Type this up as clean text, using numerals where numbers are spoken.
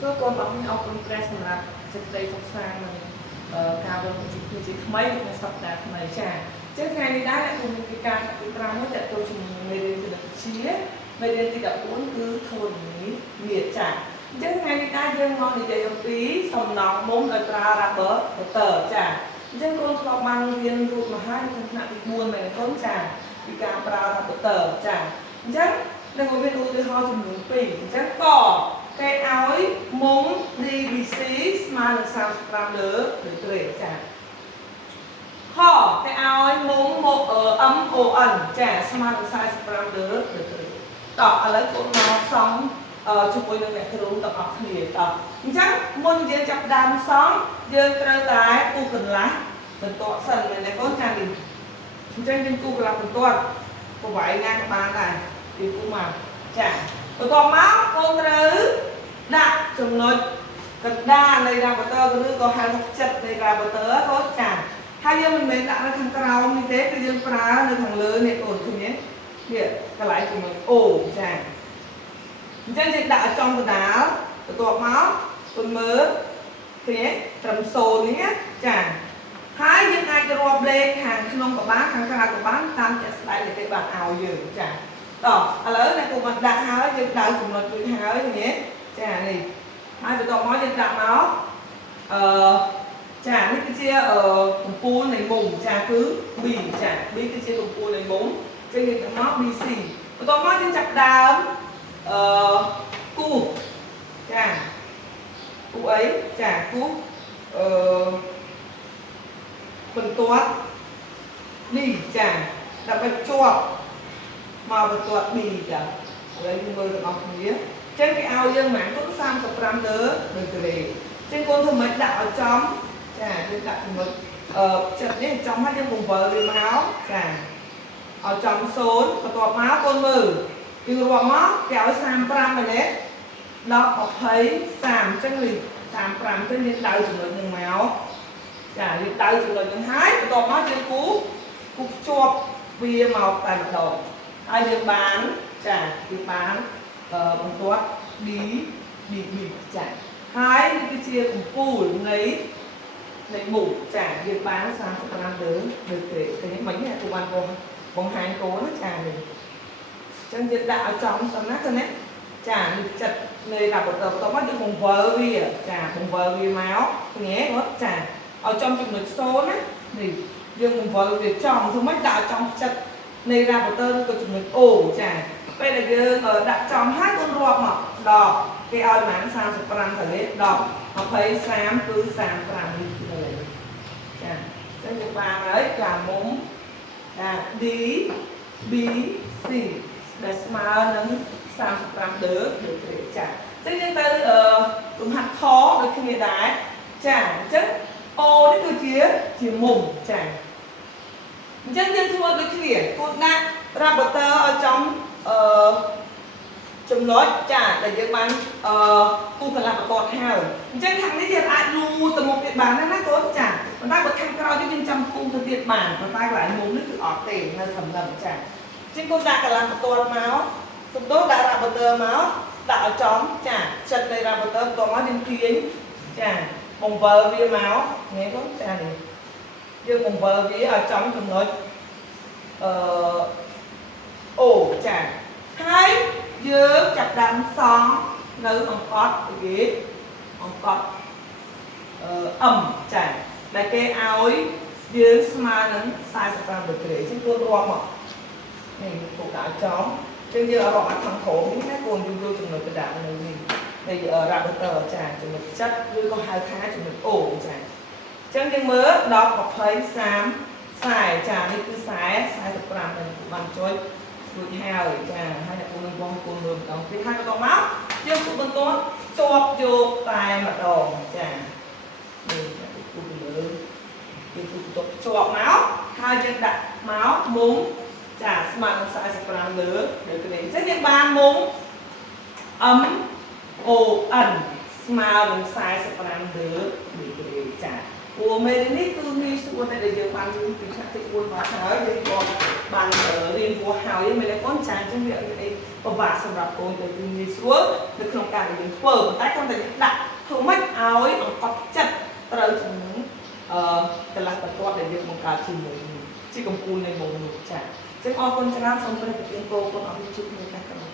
សូមកូនបងអរគុណព្រះសម្រាប់សេចក្តីសុខសាន្តនិងការវិលមកជួបគ្នាជាថ្មីក្នុងសប្តាហ៍ថ្មីចា៎ចឹងថ្ងៃនេះដែរអ្នកគ្រូមានកិច្ចការទី5មួយតើតើជាមួយមេរៀនគណិតវិទ្យាមេរៀនទី14គឺធនធានចា៎អញ្ចឹងថ្ងៃនេះដែរយើងមកនិយាយអំពីសំណង់មុំដោយប្រើ rubber butter ចា៎អញ្ចឹងកូនធ្លាប់បានរៀនរូបមហាក្នុងថ្នាក់ទី4មែនទេកូនចា៎ពីការប្រើ rubber butter ចា៎អញ្ចឹងនឹងមានឧទាហរណ៍ចំនួន2អញ្ចឹងក៏គេឲ្យមុំ DBC ស្មើនឹង35លើត្រេចាខគេឲ្យមុំ MON ចាស្មើនឹង45លើត្រេតោះឥឡូវកូនមកសង់ជាមួយនឹងអ្នកគ្រូទាំងអស់គ្នាតោះអញ្ចឹងមុនយើងចាប់ដើមសង់យើងត្រូវតែគូកន្លះបន្ទាត់សិនមែនទេកូនចានេះអញ្ចឹងយើងគូកន្លះបន្ទាត់ប្រវាយណាក៏បានដែរពីគូមកចាបន្ទាប់មកកូនត្រូវដាក់ចំណុចកណ្ដាលនៃ rubber ឬក៏ហៅថាចិត្តនៃ rubber កូនចាហើយយើងមិនមែនដាក់នៅខាងក្រោមនេះទេគឺយើងប្រើនៅខាងលើនេះកូនឃើញទេនេះកន្លែងចំណុច O ចាអញ្ចឹងយើងដាក់ឲ្យចំកណ្ដាលបន្ទាប់មកកូនមើលឃើញទេត្រឹម0នេះចាហើយយើងអាចរាប់លេខខាងក្នុងក៏បានខាងក្រៅក៏បានតាមជាក់ស្ដែងដែលគេបានឲ្យយើងចាតោះឥឡូវអ្នកគ្រូបានដាក់ហើយយើងដៅចំណុចរួចហើយឃើញទេចានេះហើយបន្ទាប់មកយើងដាក់មកចានេះគឺជាកំពូលនៃមុំចាគឺ B ចា B គឺជាកំពូលនៃមុំចឹងយើងដាក់មក BC បន្ទាប់មកយើងចាប់ដើមគូចាគូអីចាគូបន្ទាត់នេះចាដើម្បីភ្ជាប់មកបន្ទាត់ B ចាឥឡូវយើងមើលទាំងអស់គ្នាចឹងគេឲ្យយើងហ្មងគុណ35លើត្រេចឹងកូនធ្វើម៉េចដាក់ឲ្យចំចាយើងដាក់ចំណុចចិត្តនេះចំហើយយើងបង្វិលវាមកចាឲ្យចំ0បន្ទាប់មកកូនមើលយើងរាប់មកគេឲ្យ35មែនទេ10 20 30ចឹងនេះ35ចឹងយើងដៅចំណុចនឹងមកចាយើងដៅចំណុចនឹងហើយបន្ទាប់មកយើងគូភ្ជាប់វាមកតែម្ដងហើយយើងបានចាយើងបានបន្ទាត់ B ចាហើយនេះគឺជាកម្ពូលនៃមុខចាយើងបាន35លើត្រេឃើញមិញណាគូបានបង្ហាញកូនចានេះអញ្ចឹងយើងដាក់ឲ្យចំសិនណាឃើញទេចានេះចិត្តនៃដាក់បន្តមកយើងបង្វិលវាចាបង្វិលវាមកឃើញទេគាត់ចាឲ្យចំចំណុច0ណានេះយើងបង្វិលវាចំធ្វើម៉េចដាក់ចំចិត្តនៃ rubber ឬក៏ចំណុច O ចាពេលដែលយើងដាក់ចំហើយកូនរាប់មក10គេឲ្យបាន35ទៅលេខ10 20 30គឺ35នេះទៅលេខចាអញ្ចឹងយើងបានហើយចាមុំចា D B C ដែលស្មើនឹង35លើត្រេចាអញ្ចឹងយើងទៅលំហាត់ខដូចគ្នាដែរចាអញ្ចឹង O នេះគឺជាមុំចាអញ្ចឹងយើងធ្វើដូចគ្នាគូដាក់ rubber ឲ្យចំចំណុចចាដែលយើងបានគូកន្លះបន្ទាត់ហើយអញ្ចឹងខាងនេះយើងអាចលូទៅមុខទៀតបានណាកូនចាប៉ុន្តែបើខាងក្រោយនេះយើងចាំគូទៅទៀតបានប៉ុន្តែកន្លែងមុំនេះគឺអត់ទេនៅត្រឹមហ្នឹងចាអញ្ចឹងកូនដាក់កន្លះបន្ទាត់មកសំដៅដាក់ rubber មកដាក់ឲ្យចំចាចិត្តនៃ rubber បន្ទាប់មកយើងទាញចាបង្វិលវាមកនេះកូនចានេះយើងបង្វិលវាឲ្យចំចំណុចO ចាហើយយើងចាប់ដើមសង់នៅអង្កត់គេអង្កត់M ចាដែលគេឲ្យយើងស្មើនឹង45ដឺក្រេអញ្ចឹងគួររាប់មកនេះគួរដាក់ចំអញ្ចឹងយើងរាប់មកខាងក្រោមនេះណាគួរយកចំណុចកណ្ដាលនៅនេះនៃ rubber ចាចំណុចចិត្តឬក៏ហៅថាចំណុច O ចាអញ្ចឹងយើងមើល10 20 30 40ចានេះគឺ45ដែលបានចុចរួចហើយចាហើយអ្នកគ្រូនឹងបងគូនមើលម្ដងទៀតហើយបន្តមកយើងគូបន្តជាប់យកតែម្ដងចានេះអ្នកគ្រូមើលយើងគូបន្តជាប់មកហើយយើងដាក់មកមុំចាស្មើនឹង45លើដូចនេះអញ្ចឹងយើងបានមុំ MON ស្មើនឹង45លើនេះចា ព្រោះមេរៀននេះគឺងាយស្រួលតែដែលយើងបានរៀនពីថ្នាក់ទី4មកហើយយើងក៏បានរៀនពោះហើយមែនទេបងចាអញ្ចឹងវាអីពិបាកសម្រាប់កូនទៅគឺងាយស្រួលនៅក្នុងការដែលយើងធ្វើតែគ្រាន់តែដាក់ធ្វើម៉េចឲ្យអង្កត់ចិត្តត្រូវជាមួយកន្លះបន្ទាត់ដែលយើងបង្កើតជាមួយជាកម្ពុជានៃមុំនោះចាអញ្ចឹងអរគុណច្រើនសូមព្រះប្រទានពរគុណអរគុណជួបគ្នាតែក្រោយ